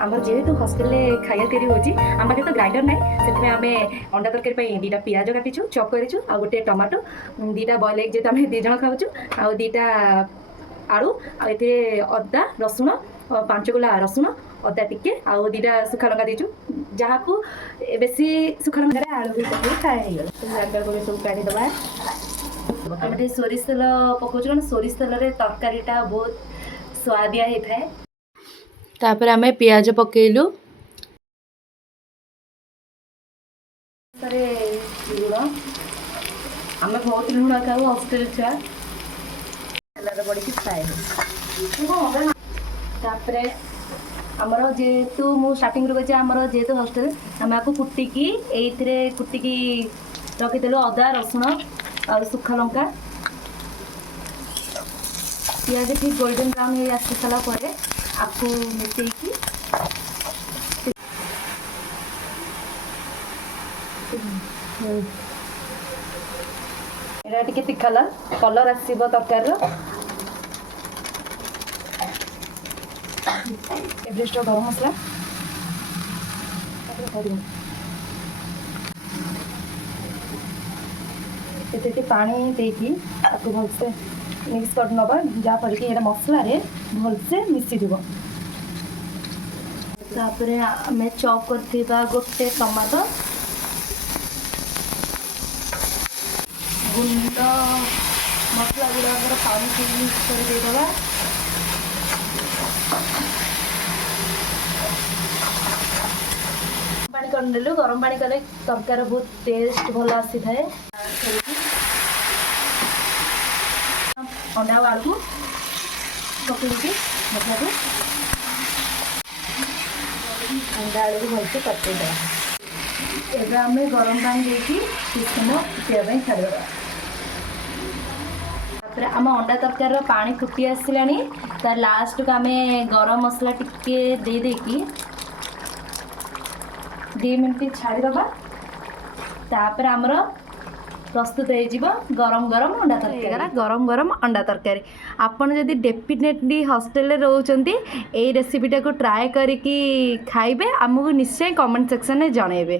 आमर जेहेतु हस्टेल खाया तैयारी होची आम पाखे तो ग्राइंडर ना से आम अंडा तरकारी दीटा पियाज काटिचु चॉप करूँ आ गोटे टमाटो दीटा बॉयल एग जेहेतु आम दीज खाऊँ आ दीटा आलू आते अदा रसुण 5 गुला रसुण अदा टिके आउ दीटा सुखा लंका दीचु जहाँ को बेसी सुखा लंका आलू भी पकड़ फ्राए हो सब काढ़ी दबा आम सोरिष तेल पकाउँ कारण सोरिष तेल तरकारीटा बहुत स्वादिया होता है। तापर आम पियाज पकेलु लुण आम बहुत लुण खाऊ हस्टेल छुआ पड़ी फ्राए तापर आमर जेहेतु मु स्टार्टिंग कही आमर जेहेतु हस्टेल आम आपको कुटिकी ये कुटिकी रखीदेलु अदा रसुण आ सुखा लंका पियाज ठीक गोल्डन ब्राउन हो आसी सारापर आपको मिसेकी एटा टिके तीखा कलर आसब तरकारी एवरेस्ट गरम मसला ये पानी देकी आपको भलसे मिक्स कर नवा जहाँफल कि ये मसला भलसे मिसीज तापर आम चॉप कर गोटे टमाटो गुंड मसला गुड़ा पानी मिक्स कर देदेवा पानी कर गरम पानी कले तरकार बहुत टेस्ट भल आसी थाए अंडा आलू पकड़की मसला को अंडा आलू को भलसे पकईदे एवं आम गरम पानी देकी किस समय फुटापी छाड़देवा तापर आम अंडा तरकार पानी फुटी आसला तार लास्ट को आम गरम मसला टिके देकी 2 मिनट छाड़ीदबा तापर आमर प्रस्तुत हो गरम गरम अंडा तरकारी गरम गरम अंडा तरकारी आपन जदि डेफिनेटली हॉस्टल रोचंती ए रेसिपीटा को ट्राए करके खाइबे आमको निश्चय कमेंट सेक्शन में जनइबे।